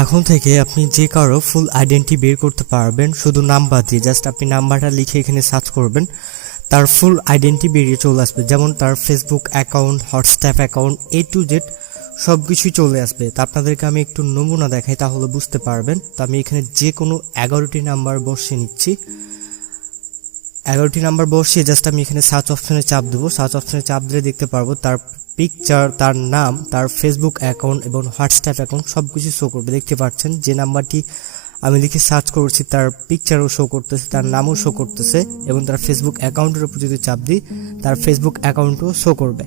এখন থেকে আপনি যে কারো ফুল আইডেন্টি বের করতে পারবেন শুধু নাম্বার দিয়ে। জাস্ট আপনি নাম্বারটা লিখে এখানে সার্চ করবেন, তার ফুল আইডেন্টি বেরিয়ে চলে আসবে। যেমন তার Facebook account, WhatsApp account, A to Z সব কিছুই চলে আসবে। তা আপনাদেরকে আমি একটু নমুনা দেখাই, তাহলে বুঝতে পারবেন। তো আমি এখানে যে কোনো 11টি নাম্বার বসিয়ে নিচ্ছি। 11টি নাম্বার বসিয়ে জাস্ট আমি এখানে সার্চ অপশনে চাপ দেবো। সার্চ অপশনে চাপ দিলে দেখতে পারবো তার পিকচার, তার নাম, তার ফেসবুক অ্যাকাউন্ট এবং হোয়াটসঅ্যাপ অ্যাকাউন্ট সব কিছু শো করবে। দেখতে পাচ্ছেন যে নাম্বারটি আমি লিখে সার্চ করছি তার পিকচারও শো করতেছে, তার নামও শো করতেছে এবং তার ফেসবুক অ্যাকাউন্টের উপর যদি চাপ দিই তার ফেসবুক অ্যাকাউন্টও শো করবে।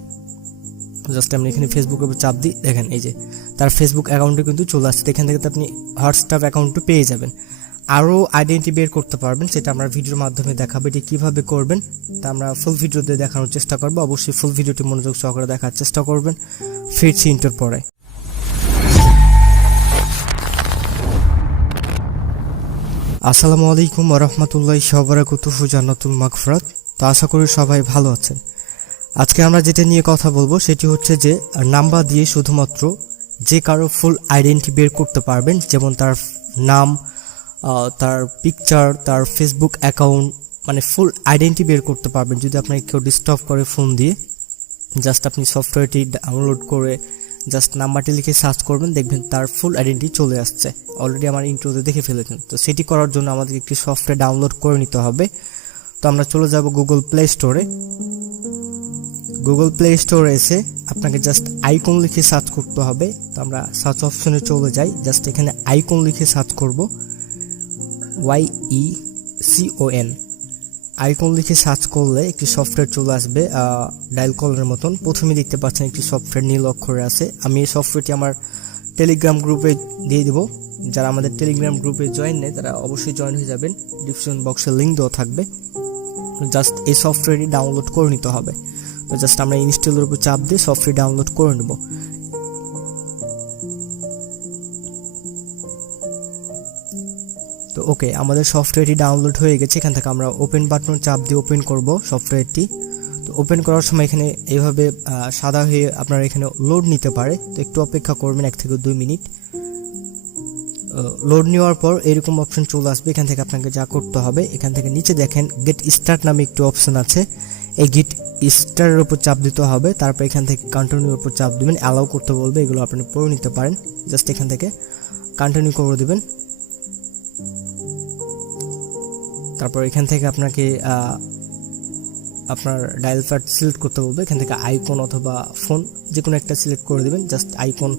জাস্ট আমি এখানে ফেসবুকের উপর চাপ দিই, দেখেন এই যে তার ফেসবুক অ্যাকাউন্টে কিন্তু চলে আসছে। এখান থেকে তো আপনি হোয়াটসঅ্যাপ অ্যাকাউন্টও পেয়ে যাবেন। আরও আইডেন্টি বের করতে পারবেন, সেটা আমরা ভিডিওর মাধ্যমে দেখাবো এটি কীভাবে করবেন। তা আমরা ফুল ভিডিওতে দেখানোর চেষ্টা করবো। অবশ্যই ফুল ভিডিওটি মনোযোগ সহকারে দেখার চেষ্টা করবেন। ফিরছি ইন্টার পরে। আসসালামু আলাইকুম ওয়া রাহমাতুল্লাহি ওয়া বারাকাতুহু, জান্নাতুল মাগফিরাত। তো আশা করি সবাই ভালো আছেন। আজকে আমরা যেটা নিয়ে কথা বলবো সেটি হচ্ছে যে নাম্বার দিয়ে শুধুমাত্র যে কারো ফুল আইডেন্টি বের করতে পারবেন। যেমন তার নাম, তার পিকচার, তার ফেসবুক অ্যাকাউন্ট, মানে ফুল আইডেন্টি বের করতে পারবেন যদি আপনাকে কেউ ডিস্টার্ব করে ফোন দিয়ে। জাস্ট আপনি সফটওয়্যারটি ডাউনলোড করে জাস্ট নাম্বারটি লিখে সার্চ করবেন, দেখবেন তার ফুল আইডেন্টি চলে আসছে। অলরেডি আমার ইন্ট্রোতে দেখে ফেলেছেন। তো সেটি করার জন্য আমাদের একটি সফটওয়্যার ডাউনলোড করে নিতে হবে। তো আমরা চলে যাব গুগল প্লে স্টোরে। গুগল প্লে স্টোরে এসে আপনাকে জাস্ট আইকন লিখে সার্চ করতে হবে। তো আমরা সার্চ অপশনে চলে যাই, জাস্ট এখানে আইকন লিখে সার্চ করব, YECON। আইকন লিখে সার্চ করলে একটি সফটওয়্যার চলে আসবে ডায়াল কলের মতন। প্রথমে দেখতে পাচ্ছেন একটি সফটওয়্যার নীল অক্ষরে আছে। আমি এই সফটওয়্যারটি আমার টেলিগ্রাম গ্রুপে দিয়ে দেবো। যারা আমাদের টেলিগ্রাম গ্রুপে জয়েন নেই তারা অবশ্যই জয়েন হয়ে যাবেন, ডিসক্রিপশন বক্সে লিঙ্ক দেওয়া থাকবে। জাস্ট এই সফটওয়্যারটি ডাউনলোড করে নিতে হবে। তো জাস্ট আমরা ইনস্টলের উপর চাপ দিয়ে সফটওয়্যার ডাউনলোড করে নেব। তো ওকে, আমাদের সফটওয়্যারটি ডাউনলোড হয়ে গেছে। এখান থেকে আমরা ওপেন বাটন চাপ দিয়ে ওপেন করব সফটওয়্যারটি। তো ওপেন করার সময় এখানে এইভাবে সাদা হয়ে আপনার এখানে লোড নিতে পারে। তো একটু অপেক্ষা করবেন 1 থেকে 2 মিনিট। লোড নেওয়ার পর এরকম অপশন চলে আসবে। এখান থেকে আপনাকে যা করতে হবে, এখান থেকে নিচে দেখেন গেট স্টার্ট নামে একটি অপশন আছে। এই গেট স্টারের উপর চাপ দিতে হবে। তারপর এখান থেকে কন্টিনিউর উপর চাপ দিবেন, অ্যালাউ করতে বলবে। এগুলো আপনি পড়ে নিতে পারেন। জাস্ট এখান থেকে কন্টিনিউ করে দিবেন। তারপর এখান থেকে আপনাকে আপনার ডায়াল প্যাড সিলেক্ট করতে বলবে। এখান থেকে আইকন অথবা ফোন যে কোনো একটা সিলেক্ট করে দিবেন। জাস্ট আইকন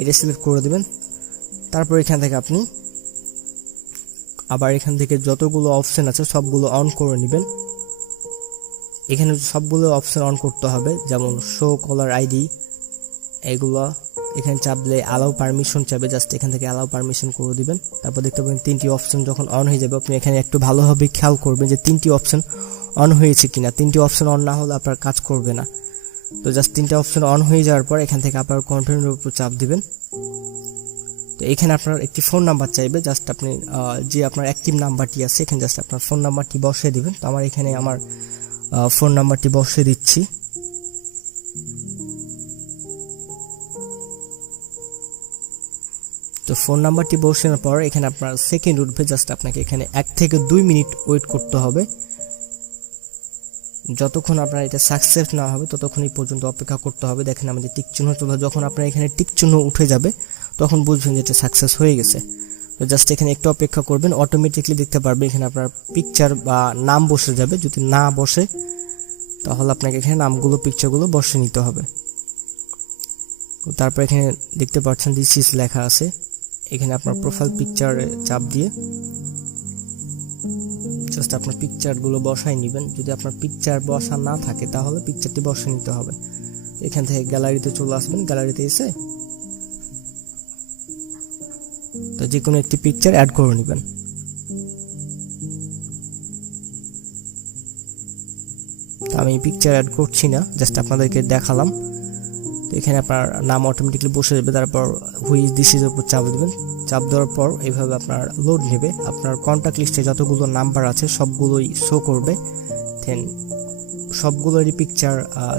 এটা সিলেক্ট করে দিবেন। তারপর এখান থেকে আপনি আবার এখান থেকে যতগুলো অপশন আছে সবগুলো অন করে নেবেন। এখানে সবগুলো অপশন অন করতে হবে, যেমন শো কলার আইডি, এগুলো এখানে চাপলে অ্যালাউ পারমিশন চাবে। জাস্ট এখান থেকে অ্যালাউ পারমিশন করে দিবেন। তারপর দেখতে পাবেন 3টি অপশন যখন অন হয়ে যাবে, আপনি এখানে একটু ভালোভাবে খেয়াল করবেন যে 3টি অপশন অন হয়েছে কিনা। 3টি অপশন অন না হলে আপনার কাজ করবে না। তো জাস্ট 3টা অপশন অন হয়ে যাওয়ার পর এখান থেকে আপনার কন্টিনিউর উপর চাপ দিবেন। তো এখানে আপনার একটি ফোন নাম্বার চাইবে। জাস্ট আপনি যে আপনার অ্যাক্টিভ নাম্বারটি আছে এখানে জাস্ট আপনার ফোন নাম্বারটি বসিয়ে দিবেন। তো আমার এখানে আমার ফোন নাম্বারটি বসিয়ে দিচ্ছি। তো ফোন নাম্বারটি বসানোর পর এখানে আপনার সেকেন্ড উঠবে। জাস্ট আপনাকে এখানে 1 থেকে 2 মিনিট ওয়েট করতে হবে। যতক্ষণ আপনার এটা সাকসেস না হবে ততক্ষণই পর্যন্ত অপেক্ষা করতে হবে। দেখেন আমাদের টিক চিহ্ন চলে, যখন আপনার এখানে টিক চিহ্ন উঠে যাবে তখন বুঝবেন যে এটা সাকসেস হয়ে গেছে। তো জাস্ট এখানে একটু অপেক্ষা করবেন। অটোমেটিকলি দেখতে পারবেন এখানে আপনার পিকচার বা নাম বসে যাবে। যদি না বসে তাহলে আপনাকে এখানে নামগুলো, পিকচারগুলো বসে নিতে হবে। তারপর এখানে দেখতে পাচ্ছেন দিস ইজ লেখা আছে। এখানে আপনার প্রোফাইল পিকচারে চাপ দিয়ে জাস্ট আপনার পিকচারগুলো বসাই নেবেন। যদি আপনার পিকচার বসা না থাকে তাহলে পিকচারটি বসে নিতে হবে। এখান থেকে গ্যালারিতে চলে আসবেন। গ্যালারিতে এসে তো যে কোনো একটি পিকচার অ্যাড করে নেবেন। আমি পিকচার অ্যাড করছি না, জাস্ট আপনাদেরকে দেখালাম। তো এখানে আপনার নাম অটোমেটিকলি বসে যাবে। তারপর হুই ইজ দিস ইজ উপর চাপ দেবেন। চাপ দেওয়ার পর এইভাবে আপনার লোড নেবে। আপনার কন্ট্যাক্ট লিস্টে যতগুলো নাম্বার আছে সবগুলোই শো করবে। দেন সবগুলোরই পিকচার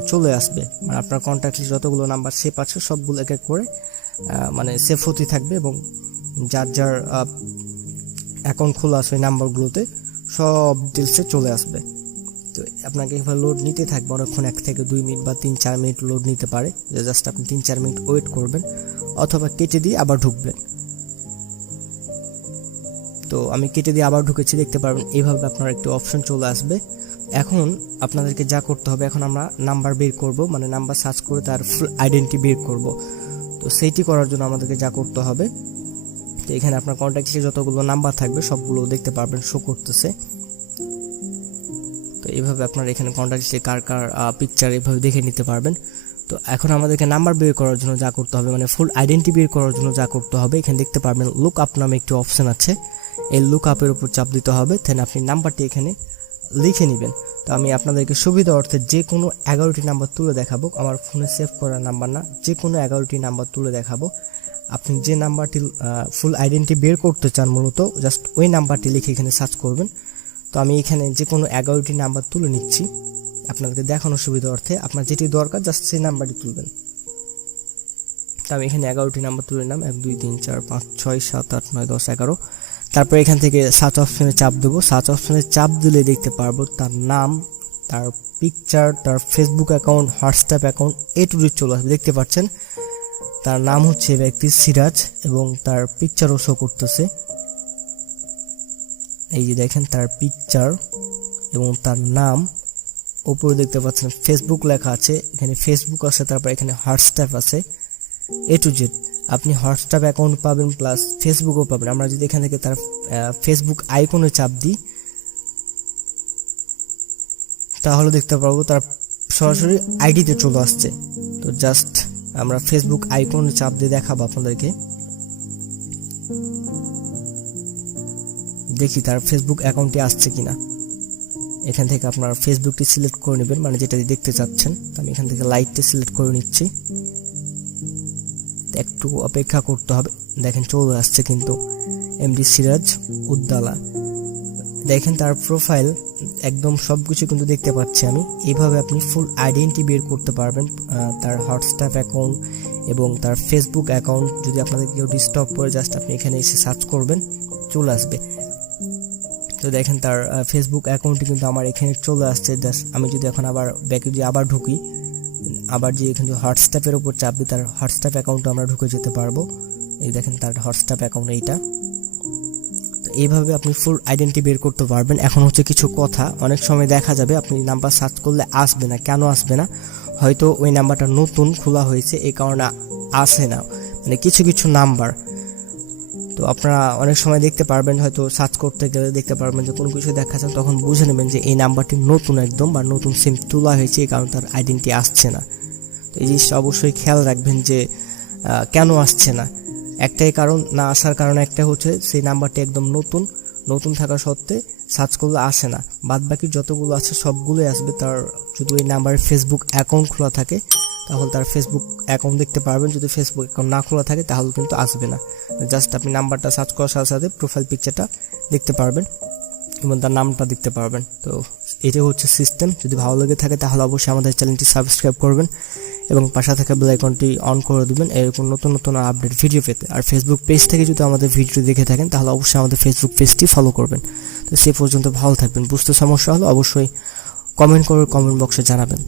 চলে আসবে। মানে আপনার কন্ট্যাক্ট লিস্টে যতগুলো নাম্বার সেভ আছে সবগুলো এক এক করে মানে সেভ হতে থাকবে এবং যার যার অ্যাকাউন্ট খোলা আছে ওই নাম্বারগুলোতে সব ডিটেলসে চলে আসবে। তো আপনাকে এভাবে লোড নিতে থাকবে অনেকক্ষণ, 1 থেকে 2 মিনিট বা 3-4 মিনিট লোড নিতে পারে। জাস্ট আপনি 3-4 মিনিট ওয়েট করবেন অথবা কেটে দিয়ে আবার ঢুকবেন। তো আমি কেটে দিয়ে আবার ঢুকেছি, দেখতে পারবেন এইভাবে আপনার একটু অপশন চলে আসবে। এখন আপনাদেরকে যা করতে হবে, এখন আমরা নাম্বার বের করব, মানে নাম্বার সার্চ করে তার ফুল আইডেন্টিটি বের করব। তো সেইটি করার জন্য আমাদেরকে যা করতে হবে, তো এখানে আপনার কন্ট্যাক্ট লিস্টে যতগুলো নাম্বার থাকবে সবগুলো দেখতে পারবেন, শো করতেছে। তো এইভাবে আপনার এখানে কন্ট্যাক্ট লিস্টে কার কার পিকচার এইভাবে দেখে নিতে পারবেন। তো এখন আমাদেরকে নাম্বার বের করার জন্য যা করতে হবে, মানে ফুল আইডেন্টিটি বের করার জন্য যা করতে হবে, এখানে দেখতে পারবেন লুক আপ নামে একটি অপশন আছে। এই লুক আপের উপর চাপ দিতে হবে, দেন আপনি নাম্বারটি এখানে লিখে নেবেন। তো আমি আপনাদেরকে সুবিধা অর্থে যে কোনো 11টি নাম্বার তুলে দেখাবো, আমার ফোনে সেভ করা নাম্বার না, যে কোনো 11টি নাম্বার তুলে দেখাবো। আপনি যে নাম্বারটি ফুল আইডেন্টিটি বের করতে চান মূলত জাস্ট ওই নাম্বারটি লিখে এখানে সার্চ করবেন। তো আমি এখানে যে কোনো 11টি নাম্বার তুলে নিচ্ছি আপনাদেরকে দেখানোর সুবিধা অর্থে। আপনার যেটি দরকার জাস্ট সেই নাম্বারটি তুলবেন। তো আমি এখানে 11টি নাম্বার তুলে নিলাম, 1 2 3 4 5 6 7 8 9 10 11। তারপর এখান থেকে সার্চ অপশনে চাপ দেবো। সার্চ অপশনে চাপ দিলে দেখতে পারবো তার নাম, তার পিকচার, তার Facebook account, WhatsApp account to Z চলে আসবে। দেখতে পাচ্ছেন তার নাম হচ্ছে ব্যক্তি সিরাজ এবং তার পিকচারও শো করতেছে। এই যে দেখেন তার পিকচার এবং তার নাম, উপরে দেখতে পাচ্ছেন ফেসবুক লেখা আছে, এখানে ফেসবুক আছে, তারপর এখানে হোয়াটসঅ্যাপ আছে টু জেড। আপনি হোয়াটসঅ্যাপ অ্যাকাউন্ট পাবেন প্লাস ফেসবুকও পাবেন। আমরা যদি এখান থেকে তার ফেসবুক আইকনে চাপ দিই তাহলে দেখতে পারবো তার সরাসরি আইডিতে চলে আসছে। তো জাস্ট আমরা ফেসবুক আইকনে চাপ দিয়ে দেখাবো আপনাদেরকে, দেখি তার ফেসবুক অ্যাকাউন্টটি আসছে কিনা। এখান থেকে আপনার ফেসবুকটি সিলেক্ট করে নেবেন, মানে যেটা দেখতে চাচ্ছেন। তো আমি এখান থেকে লাইটটি সিলেক্ট করে নিচ্ছি, একটু অপেক্ষা করতে হবে। দেখেন চলে আসছে কিন্তু এমডি সিরাজ উদ্দালা। দেখেন তার প্রোফাইল একদম সবকিছু কিন্তু দেখতে পাচ্ছি আমি। এইভাবে আপনি ফুল আইডেন্টিটি বের করতে পারবেন, তার হোয়াটসঅ্যাপ অ্যাকাউন্ট এবং তার ফেসবুক অ্যাকাউন্ট। যদি আপনাদের কেউ ডিস্টার্ব করে জাস্ট আপনি এখানে এসে সার্চ করবেন, চলে আসবে। তো দেখেন তার ফেসবুক অ্যাকাউন্টটি কিন্তু আমার এখানে চলে আসছে। জাস্ট আমি যদি এখন আবার ব্যাকে যদি আবার ঢুকি, আবার যে এখানে হোয়াটসঅ্যাপের উপর চাপ দিই তার হোয়াটসঅ্যাপ অ্যাকাউন্টে আমরা ঢুকে যেতে পারবো। এই দেখেন তার হোয়াটসঅ্যাপ অ্যাকাউন্ট এইটা। তো এইভাবে আপনি ফুল আইডেন্টিটি বের করতে পারবেন। এখন হচ্ছে কিছু কথা, অনেক সময় দেখা যাবে আপনি নাম্বার সার্চ করলে আসবে না। কেন আসবে না? হয়তো ওই নাম্বারটা নতুন খোলা হয়েছে এই কারণে আসে না, মানে কিছু কিছু নাম্বার। তো আপনারা অনেক সময় দেখতে পারবেন, হয়তো সার্চ করতে গেলে দেখতে পারবেন যে কোনো কিছু দেখাচ্ছেন, তখন বুঝে নেবেন যে এই নাম্বারটি নতুন একদম বা নতুন সিম তোলা হয়েছে, এই কারণে তার আইডেন্টিটি আসছে না। তো এই জিনিসটা অবশ্যই খেয়াল রাখবেন যে কেন আসছে না। একটাই কারণ, না আসার কারণ একটা হচ্ছে সেই নাম্বারটি একদম নতুন থাকা সত্ত্বে সার্চ করলে আসে না। বাদ বাকি যতগুলো আছে সবগুলোই আসবে। তার যদি ওই নাম্বারের ফেসবুক অ্যাকাউন্ট খোলা থাকে তাহলে তার ফেসবুক অ্যাকাউন্ট দেখতে পারবেন, যদি ফেসবুক অ্যাকাউন্ট না খোলা থাকে তাহলে কিন্তু আসবে না। জাস্ট আপনি নাম্বারটা সার্চ করার সাথে সাথে প্রোফাইল পিকচারটা দেখতে পারবেন এবং তার নামটা দেখতে পারবেন। তো এটাই হচ্ছে সিস্টেম। যদি ভালো লেগে থাকে তাহলে অবশ্যই আমাদের চ্যানেলটি সাবস্ক্রাইব করবেন এবং পাশে থাকা বেল আইকনটি অন করে দিবেন এরকম নতুন নতুন আপডেট ভিডিও পেতে। আর ফেসবুক পেজ থেকে যদি আমাদের ভিডিও দেখে থাকেন তাহলে অবশ্যই আমাদের ফেসবুক পেজটি ফলো করবেন। তো সে পর্যন্ত ভালো থাকবেন। বুঝতে সমস্যা হলে অবশ্যই কমেন্ট বক্সে জানাবেন।